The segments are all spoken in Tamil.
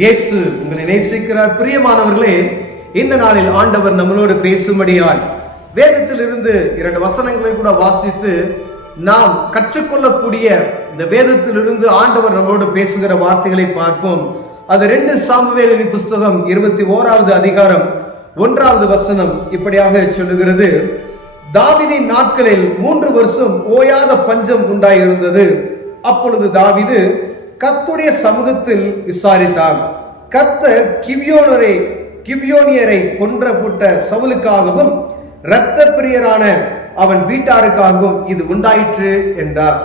இயேசு உங்களை நேசிக்கிறார். பிரியமானவர்களே, இந்த நாளில் ஆண்டவர் நம்மளோடு பேசும்படியால் வேதத்திலிருந்து 2 வசனங்களை கூட வாசித்து நாம் கற்றுக்கொள்ளக்கூடிய இந்த வேதத்திலிருந்து ஆண்டவர் நம்மளோடு பேசுகிற வார்த்தைகளை பார்ப்போம். அது 2 சாமுவேலின் புஸ்தகம் 21வது அதிகாரம் 1வது வசனம் இப்படியாக சொல்லுகிறது. தாவீதின் நாட்களில் 3 வருஷம் ஓயாத பஞ்சம் உண்டாயிருந்தது. அப்பொழுது தாவீது கர்த்தருடைய சமூகத்தில் விசாரித்தான். கர்த்தர் கிபியோனியரை கொன்ற சவுலுக்காகவும் இரத்த பிரியரான அவன் வீட்டாருக்காகவும் இது உண்டாயிற்று என்றார்.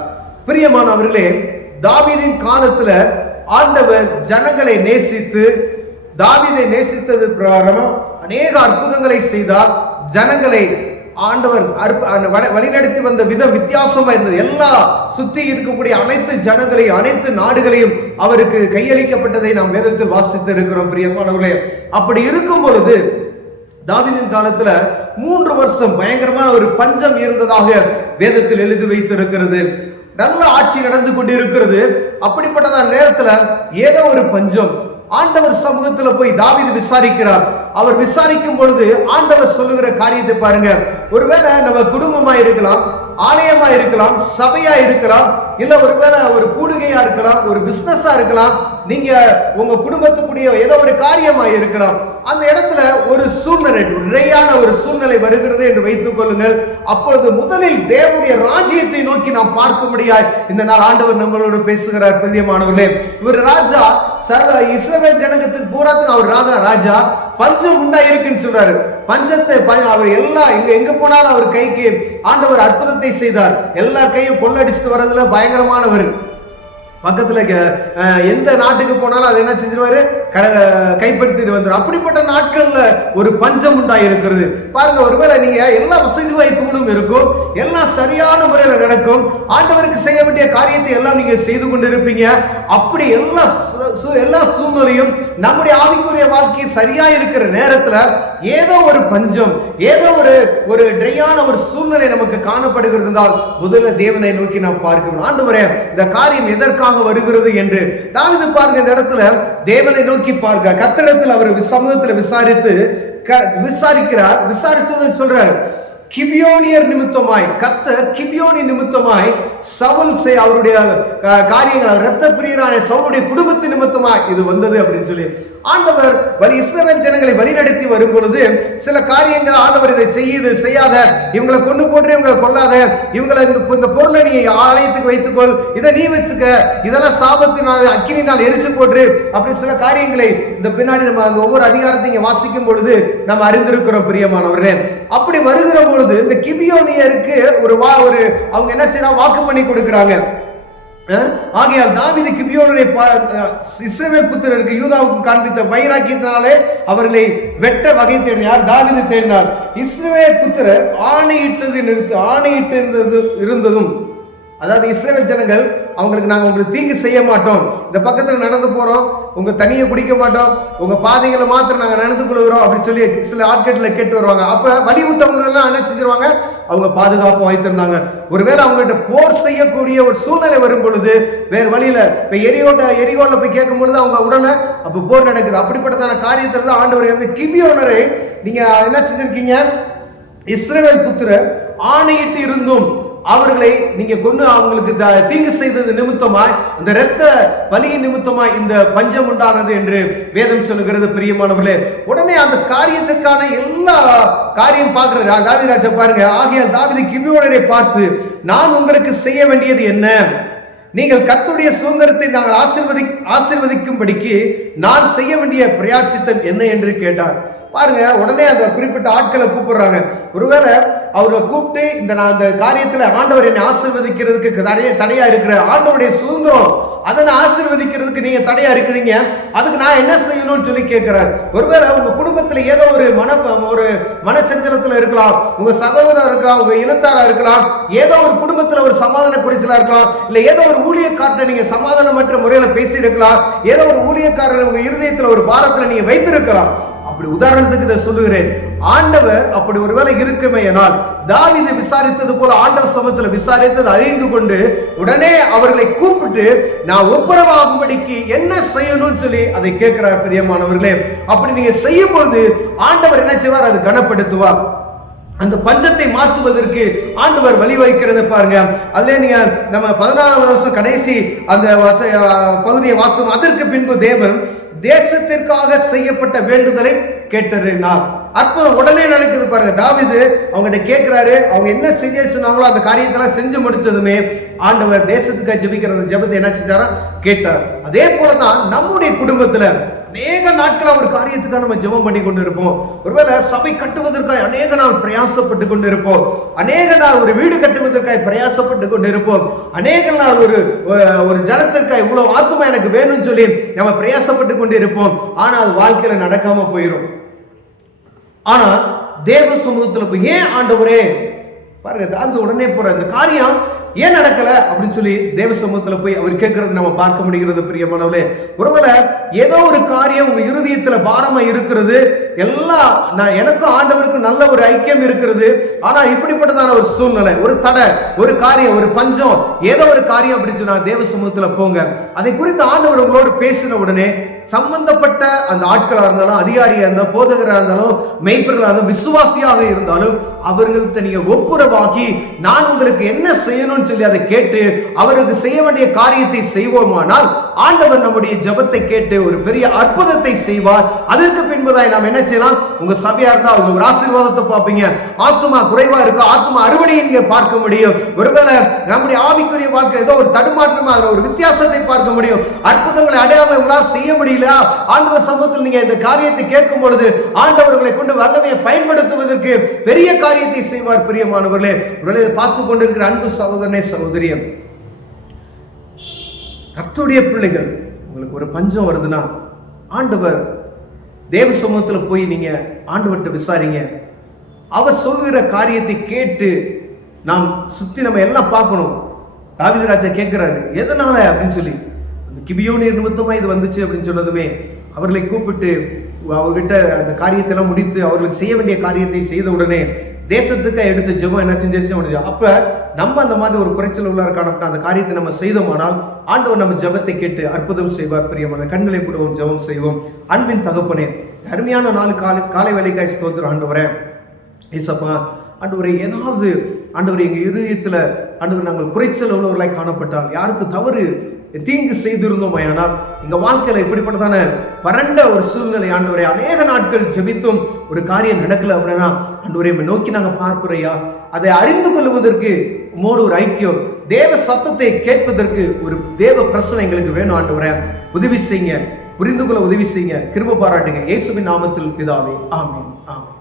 பிரியமானவர்களே, தாவீதின் காலத்துல ஆண்டவர் ஜனங்களை நேசித்து தாவீதை நேசித்தது பிரகாரம் அநேக அற்புதங்களை செய்தார். ஜனங்களை ஆண்டவர் வழிநடத்தி வந்த விதம் வித்தியாசமா இருந்தது. எல்லா சுத்தி இருக்கக்கூடிய அனைத்து ஜனங்களையும் அனைத்து நாடுகளையும் அவருக்கு கையளிக்கப்பட்டதை நாம் வேதத்தில் வாசித்து இருக்கிறோம். பிரியமானவர்களே, அப்படி இருக்கும் பொழுது தாவீதின் காலத்துல 3 வருஷம் பயங்கரமான ஒரு பஞ்சம் இருந்ததாக வேதத்தில் எழுதி வைத்திருக்கிறது. நல்ல ஆட்சி நடந்து கொண்டிருக்கிறது. அப்படிப்பட்ட நேரத்துல ஏதோ ஒரு பஞ்சம். ஆண்டவர் சமூகத்துல போய் தாவீது விசாரிக்கிறார். அவர் விசாரிக்கும் பொழுது ஆண்டவர் சொல்லுகிற காரியத்தை பாருங்க. ஒருவேளை நம்ம குடும்பமா இருக்கலாம், ஆலயமா இருக்கலாம், சபையா இருக்கலாம், இல்ல ஒருவேளை ஒரு கூடுகையா இருக்கலாம், ஒரு பிசினஸா இருக்கலாம், நீங்க உங்க குடும்பத்துக்குரிய ஏதோ ஒரு காரியமா இருக்கலாம். அந்த இடத்துல ஒரு சூழ்நிலை, நிறையான ஒரு சூழ்நிலை வருகிறது என்று வைத்துக் கொள்ளுங்கள். அப்பொழுது முதலில் தேவனுடைய ராஜ்யத்தை நோக்கி நாம் பார்க்க முடியாது. இந்த நாள் ஆண்டவர் நம்மளோடு பேசுகிறார். பிரியமானவர்களே, இவர் ராஜா இஸ்ரவேல் ஜனகத்துக்கு பூராத்துக்கு அவர் ராஜா பஞ்சம் உண்டா இருக்குன்னு சொல்றாரு. பஞ்சத்தை அவர் எங்க போனாலும் அவர் கைக்கு ஆண்டவர் அற்புதத்தை செய்தார். எல்லார் கையும் கொள்ளடிச்சுட்டு வர்றதுல பயங்கரமானவர். பக்கத்துல எந்த நாட்டுக்கு போனாலும் அதை என்ன செஞ்சிருவாரு, கைப்படுத்திட்டு வந்துடும். அப்படிப்பட்ட நாட்கள்ல ஒரு பஞ்சம் உண்டாயிருக்கிறது. பாருங்க, ஒருவேளை நீங்க எல்லா வசதி வாய்ப்புகளும் இருக்கும், எல்லாம் சரியான முறையில் நடக்கும், ஆண்டவருக்கு செய்ய வேண்டிய காரியத்தை எல்லாம் நீங்க செய்து கொண்டிருப்பீங்க. அப்படி எல்லா சூழ்நிலையும் நம்முடைய ஆவிக்குரிய வாழ்க்கை சரியா இருக்கிற நேரத்துல ஏதோ ஒரு பஞ்சம், ஏதோ ஒரு ட்ரையான ஒரு சூழ்நிலை நமக்கு காணப்படுகிறது என்றால் முதல்ல தேவனை நோக்கி நாம் பார்க்கணும். ஆண்டவரே, இந்த காரியம் எதற்காக வருகிறது என்று தாவீது பாருங்க இந்த இடத்துல தேவனை நோக்கி பார்க்க கர்த்தரிடத்தில் அவர் சமூகத்தில் விசாரிக்கிறார். விசாரிச்சதை சொல்றார், கிபியோனியர் நிமித்தமாய், கர்த்தர் கிபியோனி நிமித்தமாய் சவுல் அவருடைய காரியங்கள், இரத்த பிரியரான சவுலுடைய குடும்பத்தின் நிமித்தமாய் இது வந்தது அப்படின்னு சொல்லி ஆண்டவர் இஸ்ரவேல் ஜனங்களை வழிநடத்தி வரும் பொழுது சில காரியங்கள் ஆண்டவர் இதை செய்யாத, இவங்களை கொண்டு போட்டு இவங்களை கொல்லாத, இவங்களை இந்த பொருளை நீ ஆலயத்துக்கு வைத்துக்கொள், இதை நீ வச்சுக்க, இதெல்லாம் சாபத்தினால் அக்கினினால் எரிச்சு போட்டு அப்படி சில காரியங்களை இந்த பின்னாடி நம்ம அந்த ஒவ்வொரு அதிகாரத்தையும் வாசிக்கும் பொழுது நம்ம அறிந்திருக்கிறோம். பிரியமானவர்களே, அப்படி வருகிற பொழுது இந்த கிபியோனியருக்கு அவங்க என்ன செய்யறாங்க, வாக்கு பண்ணி கொடுக்கிறாங்க. ஆகையால் தாவீது கிபியோனரை இஸ்ரவேல் புத்திரருக்கு யூதாவுக்கு காண்பித்த வைராக்கியத்தினாலே அவர்களை வெட்ட வகை தேடினார். தாவீது தேடினார். இஸ்ரவேல் புத்திரர் ஆணையிட்டு இருந்ததும், அதாவது இஸ்ரவேல் ஜனங்கள் அவங்களுக்கு நாங்கள் உங்களுக்கு தீங்கு செய்ய மாட்டோம், இந்த பக்கத்தில் நடந்து போறோம், உங்க தண்ணியை குடிக்க மாட்டோம், உங்க பாதைகளை மாத்திரம் நாங்கள் நடந்து கொள்கிறோம் அப்படின்னு சொல்லி சில ஆட்கட்டில் கேட்டு வருவாங்க. அப்ப வழி விட்டவங்க எல்லாம் என்ன செஞ்சிருவாங்க, அவங்க பாதுகாப்பு வைத்திருந்தாங்க. ஒருவேளை அவங்ககிட்ட போர் செய்யக்கூடிய ஒரு சூழ்நிலை வரும் பொழுது வேறு வழியில இப்ப எரிகோல போய் கேட்கும் பொழுது அவங்க உடனே அப்ப போர் நடக்குது. அப்படிப்பட்டதான காரியத்தில் தான் ஆண்டவர் கிபியோனரை நீங்க என்ன செஞ்சிருக்கீங்க, இஸ்ரவேல் புத்திரர் ஆணையிட்டு இருந்தும் அவர்களை நீங்க கொண்டு அவங்களுக்கு தீங்கு செய்தது நிமித்தமாய், இந்த இரத்த பலியின் நிமித்தமாய் இந்த பஞ்சம் உண்டானது என்று வேதம் சொல்லுகிறது. பிரியமானவர்களே, உடனே அந்த காரியத்துக்கான எல்லா காரியம் பார்க்கிற தாவீது ராஜா பாருங்க. ஆகையால் தாவீது கிபியோனரை பார்த்து, நான் உங்களுக்கு செய்ய வேண்டியது என்ன, நீங்கள் கர்த்தருடைய சுதந்திரத்தை நாங்கள் ஆசீர்வதிக்கும்படிக்கு நான் செய்ய வேண்டிய பிரயாச்சித்தம் என்ன என்று கேட்டார். பாருங்க, உடனே அந்த குறிப்பிட்ட ஆட்களை கூப்பிடுறாங்க. ஒருவேளை அவரை கூப்பிட்டு இந்த காரியத்துல ஆண்டவர் என்னை ஆசீர்வதிக்கிறதுக்கு தடையா இருக்கிற ஆண்டவருடைய சுதந்திரம், அதை ஆசீர்வதிக்கிறதுக்கு நீங்க தடையா இருக்கிறீங்க, அதுக்கு நான் என்ன செய்யணும்னு சொல்லி கேட்கிறார். ஒருவேளை உங்க குடும்பத்துல ஏதோ ஒரு மனச்சஞ்சலத்துல இருக்கலாம், உங்க சகோதரர் இருக்கலாம், உங்க இனத்தாரா இருக்கலாம், ஏதோ ஒரு குடும்பத்துல ஒரு சமாதான குறைச்சலா இருக்கலாம், இல்ல ஏதோ ஒரு ஊழியக்காரரை நீங்க சமாதானமற்ற முறையில பேசி இருக்கலாம், ஏதோ ஒரு ஊழியக்காரர் உங்க இருதயத்துல ஒரு பாரத்துல நீங்க வைத்திருக்கலாம். அப்படி உதாரணத்துக்கு இதை சொல்லுகிறேன். ஆண்டவர் அப்படி ஒருவேளை இருக்குமே ஆனால் தாவீது விசாரித்தது போல ஆண்டவர் சமூகத்தில் விசாரித்தது அறிந்து கொண்டு உடனே அவர்களை கூப்பிட்டு நான் ஒப்புரவாகும்படிக்கு என்ன செய்யணும்னு சொல்லி அதை கேட்கிறார். பிரியமானவர்களே, அப்படி நீங்க செய்யும் போது ஆண்டவர் என்ன செய்வார்? அது கனப்படுத்துவார். அந்த பஞ்சத்தை மாற்றுவதற்கு ஆண்டவர் வழிவகுக்கிறது பாருங்க. அதுல நீங்க நம்ம 14வது வருஷம் கடைசி அந்த பகுதியை வாசித்தோம். அதற்கு பின்பு தேவன் தேசத்திற்காக செய்யப்பட்ட வேண்டுதலை கேட்டறினார். அற்புதம் உடனே நடக்குது பாருங்க. தாவீது அவங்ககிட்ட கேட்கிறாரு. அவங்க என்ன செய்ய சொன்னாங்களோ அந்த காரியத்தெல்லாம் செஞ்சு முடிச்சதுமே ஆண்டவர் தேசத்துக்காக ஜெபிக்கிற ஜெபத்தை என்ன செஞ்சாரா? கேட்டார். அதே போலதான் நம்முடைய குடும்பத்துல அநேக நாட்கள் ஒரு காரியத்துக்காக நம்ம ஜெபம் பண்ணி கொண்டு இருப்போம். ஒருவேளை சபை கட்டுவதற்காக அநேக நாள் பிரயாசப்பட்டு கொண்டு இருப்போம். அநேக நாள் ஒரு வீடு கட்டுவதற்காக பிரயாசப்பட்டு கொண்டு இருப்போம். அநேக நாள் ஒரு ஜனத்திற்காக இவ்வளவு ஆத்மா எனக்கு வேணும்னு சொல்லி நம்ம பிரயாசப்பட்டு கொண்டு இருப்போம். ஆனா அது வாழ்க்கையில நடக்காம போயிடும். ஆனா தேவ சமூகத்துல போய் ஏன் ஆண்டவரே பாருங்க, அந்த உடனே போற இந்த காரியம் ஏன் நடக்கல அப்படின்னு சொல்லி தேவ சமூகத்துல போய் அவர் கேட்கறது நம்ம பார்க்க முடிகிறது. பிரியமானவர்களே, ஒருவேளை ஏதோ ஒரு காரியம் உங்க இருதயத்துல பாரமா இருக்கிறது. எல்லாம் எனக்கும் ஆண்டவருக்கும் நல்ல ஒரு ஐக்கியம் இருக்கிறது. ஆனா இப்படிப்பட்டதான ஒரு சூழ்நிலை, ஒரு தடை, ஒரு காரியம், ஒரு பஞ்சம், ஏதோ ஒரு காரியம் அப்படின்னு சொன்னா தேவ சமூகத்துல போங்க. அதை குறித்து ஆண்டவர் உங்களோடு பேசின உடனே சம்பந்தப்பட்ட அந்த ஆட்களா இருந்தாலும், அதிகாரியா இருந்தாலும், போதகராக இருந்தாலும், மெய்ப்பர்களாக இருந்தாலும், விசுவாசியாக இருந்தாலும் அவர்கள்ட்ட நீங்க ஒப்புரவாகி நான் உங்களுக்கு என்ன செய்யணும்னு சொல்லி அதை கேட்டு அவருக்கு செய்ய வேண்டிய காரியத்தை செய்வோமானால் ஆண்டவர் நம்முடைய ஜெபத்தை கேட்டு ஒரு பெரிய அற்புதத்தை செய்வார். அதற்கு பின்புதான் நாம் என்ன செய்யலாம்? உங்க சபையா இருந்தா ஒரு ஆசீர்வாதத்தை பார்ப்பீங்க. ஆத்துமா குறைவா இருக்கு, ஆத்துமா அறுவடையை நீங்க பார்க்க முடியும். ஒருவேளை நம்முடைய ஆவிக்குரிய வாழ்க்கை ஏதோ ஒரு தடுமாற்றமா ஒரு வித்தியாசத்தை பார்க்க முடியும். அற்புதங்களை அடையாளம் உங்களால் செய்ய முடியல. ஆண்டவர் சமூகத்தில் நீங்க இந்த காரியத்தை கேட்கும் பொழுது ஆண்டவர்களை கொண்டு வல்லமையை பயன்படுத்துவதற்கு பெரிய காரியத்தை செய்வார். பிரியமானவர்களே, பார்த்து கொண்டிருக்கிற அன்பு சகோதரனே, சகோதரியம், கர்த்தருடைய பிள்ளைகள், உங்களுக்கு ஒரு பஞ்சம் வருதுன்னா ஆண்டவர் தேவ சமூகத்தில் போய் நீங்க ஆண்டவர்கிட்ட விசாரிங்க. அவர் சொல்கிற காரியத்தை கேட்டு நாம் சுத்தி நம்ம எல்லாம் பார்க்கணும். தாவீது ராஜா கேட்கிறாரு எதனால அப்படின்னு சொல்லி. அந்த கிபியோனியர் நிமித்தமா இது வந்துச்சு அப்படின்னு சொன்னதுமே அவர்களை கூப்பிட்டு அவர்கிட்ட அந்த காரியத்தை எல்லாம் முடித்து அவர்களுக்கு செய்ய வேண்டிய காரியத்தை செய்த உடனே தேசத்துக்கு எடுத்து ஜெபம் என்ன செஞ்சிருச்சு. அப்ப நம்ம அந்த மாதிரி ஒரு குறைச்சல் உள்ளார காணப்பட்ட அந்த காரியத்தை நம்ம செய்தோமானால் ஆண்டவர் நம்ம ஜெபத்தை கேட்டு அற்புதம் செய்வார். பிரியமான கண்களை போடுவோம், ஜெபம் செய்வோம். அன்பின் தகப்பனே, அருமையான நாலு காலை வேலைக்காய் ஸ்தோத்திரம் ஆண்டவரே. ஏசப்பா ஆண்டவரே, ஏதாவது ஆண்டவரே எங்க இருதயத்துல ஆண்டவர் நாங்கள் குறைச்சல் உள்ளவர்களாய் காணப்பட்டால், யாருக்கு தவறு தீங்கு செய்திருந்தோம் ஆனால் எங்க வாழ்க்கையில இப்படிப்பட்டதான வறண்ட ஒரு சூழ்நிலை ஆண்டவரே, அநேக நாட்கள் ஜெபித்தும் ஒரு காரியம் நடக்கல அப்படின்னா ஆண்டவரே நோக்கி நாங்க பார்க்கிறோயா. அதை அறிந்து கொள்வதற்கு உம்மோடு ஒரு ஐக்கியம், தேவ சத்தத்தை கேட்பதற்கு ஒரு தேவ பிரசனை எங்களுக்கு வேணும். ஆண்டவரே உதவி செய்யுங்க, புரிந்து கொள்ள உதவி செய்யுங்க, கிருபை பாராட்டுங்க. இயேசுவின் நாமத்தில் பிதாவே, ஆமென், ஆமென்.